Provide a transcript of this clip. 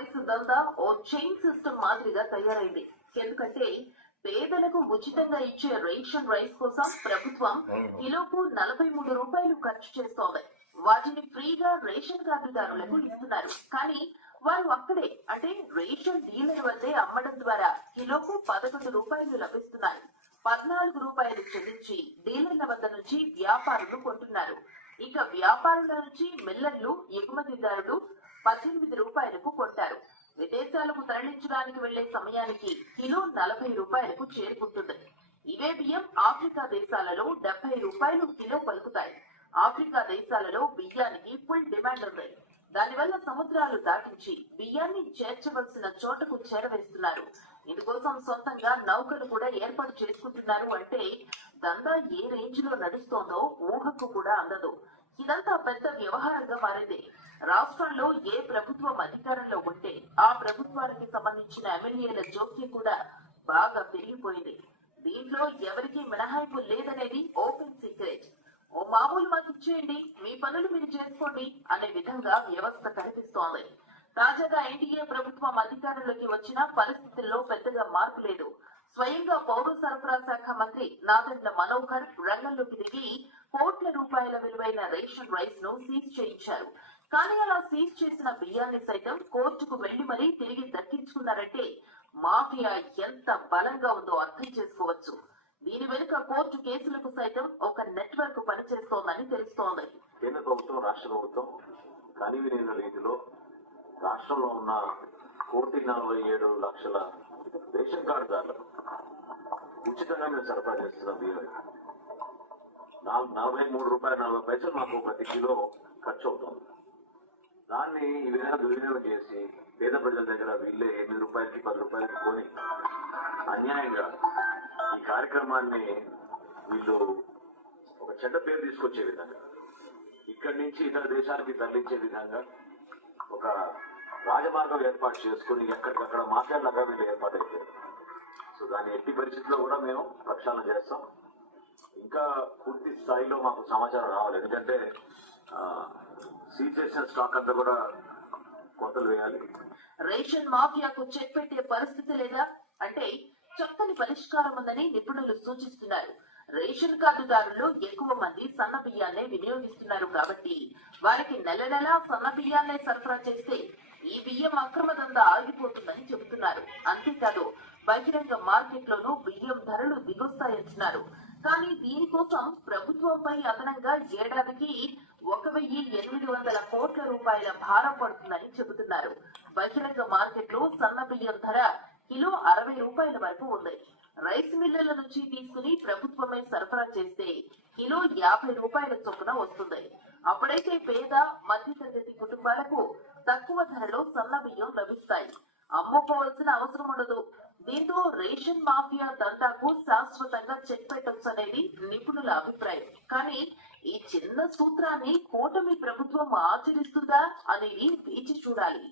Rice దందా ఓ chain system మాదిరిగా తయారైంది. ఎందుకంటే పేదలకు ఉచితంగా ఇచ్చే రేషన్ రైస్ కోసం ప్రభుత్వం కిలోకు 43 రూపాయలు ఖర్చు చేస్తోంది. వాటిని ఫ్రీగా రేషన్ కార్డుదారులకు ఇస్తున్నారు. కానీ వారు అక్కడే అంటే రేషన్ డీలర్ వద్దే అమ్మడం ద్వారా కిలోకు 11 రూపాయలు లభిస్తున్నాయి. 14 రూపాయలు చెల్లించి డీలర్ల వద్ద నుంచి వ్యాపారులు కొంటున్నారు. ఇక వ్యాపారుల నుంచి మిల్లర్లు, ఎగుమతిదారులు 18 రూపాయలకు కొంటారు. విదేశాలకు తరలించడానికి వెళ్లే సమయానికి కిలో 40 రూపాయలకు చేరుకుంటుంది. ఇవే బియ్యం ఆఫ్రికా దేశాలలో 70 రూపాయలు కిలో పలుకుతాయి. ఆఫ్రికా దేశాలలో బియ్యానికి ఫుల్ డిమాండ్ ఉంది. దానివల్ల సముద్రాలు దాటించి బియ్యాన్ని చేర్చవలసిన చోటకు చేరవేస్తున్నారు. ఇందుకోసం సొంతంగా నౌకలు కూడా ఏర్పాటు చేసుకుంటున్నారు. అంటే దందా ఏ రేంజ్ లో నడుస్తోందో ఊహకు కూడా అందదు. ఇదంతా పెద్ద వ్యవహారంగా మారింది. రాష్ట్రంలో ఏ ప్రభుత్వం అధికారంలో ఉంటే ఆ ప్రభుత్వానికి సంబంధించిన ఎమ్మెల్యేల జోక్యం కూడా బాగా పెరిగిపోయింది. దీంట్లో ఎవరికీ మినహాయింపు లేదనేది ఓపెన్ సీక్రెట్. ఓ మామూలు మాకు ఇచ్చేయండి, మీ పనులు మీరు చేసుకోండి అనే విధంగా వ్యవస్థ కనిపిస్తోంది. తాజాగా ఎన్డీఏ ప్రభుత్వం అధికారంలోకి వచ్చిన పరిస్థితుల్లో పెద్దగా మార్పు లేదు. స్వయంగా పౌర సరఫరా శాఖ మంత్రి నాదెండ్ల మనోహర్ రంగంలోకి దిగి కోట్ల రూపాయల విలువైన రేషన్ రైస్ ను సీజ్ చేయించారు. కానీ అలా సీజ్ చేసిన బియ్యాన్ని సైతం కోర్టుకు వెళ్లి మరీ తిరిగి దక్కించుకున్నారంటే మాఫియా ఎంత బలంగా ఉందో అర్థం చేసుకోవచ్చు. దీని వెనుక కోర్టు కేసులకు సైతం ఒక నెట్వర్క్ పనిచేస్తోందని తెలుస్తోంది. కేంద్ర ప్రభుత్వం, రాష్ట్ర ప్రభుత్వం కనివిన రీతిలో రాష్ట్రంలో ఉన్న 1,47,00,000 రేషన్ కార్డుదారులకు ఉచితంగా మేము సరఫరా చేస్తున్నాం. బియ్యం 43 రూపాయలు 40 పైసలు మాకు ప్రతి కిలో ఖర్చు అవుతుంది. దాన్ని ఈ విధంగా దుర్వినియోగం చేసి పేద ప్రజల దగ్గర వీళ్ళే 8 రూపాయలకి 10 రూపాయలకి కొని అన్యాయంగా ఈ కార్యక్రమాన్ని వీళ్ళు ఒక చెడ్డ పేరు తీసుకొచ్చే విధంగా, ఇక్కడి నుంచి ఇతర దేశాలకి తరలించే విధంగా ఒక రాజమార్గం ఏర్పాటు చేసుకుని ఎక్కడికక్కడ మాట్లాడలాగా వీళ్ళు ఏర్పాటైపోయారు. సో దాన్ని ఎట్టి పరిస్థితుల్లో కూడా మేము ప్రక్షాళన చేస్తాం. ఇంకా పూర్తి స్థాయిలో మాకు సమాచారం రావాలి. ఎందుకంటే సీజ్ చేసిన స్టాక్ అంతా కూడా కోతలు వేయాలి. రేషన్ మాఫియాకు చెక్ పెట్టే పరిస్థితి లేదా అంటే చక్కని పరిష్కారం ఉందని నిపుణులు సూచిస్తున్నారు. రేషన్ కార్డుదారులు ఎక్కువ మంది సన్న బియ్యాన్నే వినియోగిస్తున్నారు కాబట్టి వారికి నెల నెలా సన్న బియ్యాన్నే సరఫరా చేస్తే ఈ బియ్యం అక్రమ దందా ఆగిపోతుందని చెబుతున్నారు. అంతేకాదు బహిరంగ మార్కెట్ లోనూ బియ్యం ధరలు దిగొస్తాయంటున్నారు. కానీ దీనికోసం ప్రభుత్వంపై అదనంగా ఏడాదికి 1,800 కోట్ల రూపాయల భారం పడుతుందని చెబుతున్నారు. బహిరంగ మార్కెట్ లో సన్న బియ్యం ధర కిలో 60 రూపాయల వరకు ఉంది. రైస్ మిల్లుల నుంచి తీసుకుని ప్రభుత్వమే సరఫరా చేస్తే కిలో 50 రూపాయల చొప్పున వస్తుంది. అప్పుడైతే పేద మధ్యతరగతి కుటుంబాలకు తక్కువ ధరలో సన్న బియ్యం లభిస్తాయి. అమ్ముకోవాల్సిన అవసరం ఉండదు. దీంతో రేషన్ మాఫియా దందాకు శాశ్వతంగా చెక్ పెట్టొచ్చనేది నిపుణుల అభిప్రాయం. కానీ ఈ చిన్న సూత్రాన్ని కూటమి ప్రభుత్వం ఆచరిస్తుందా అనేది వేచి చూడాలి.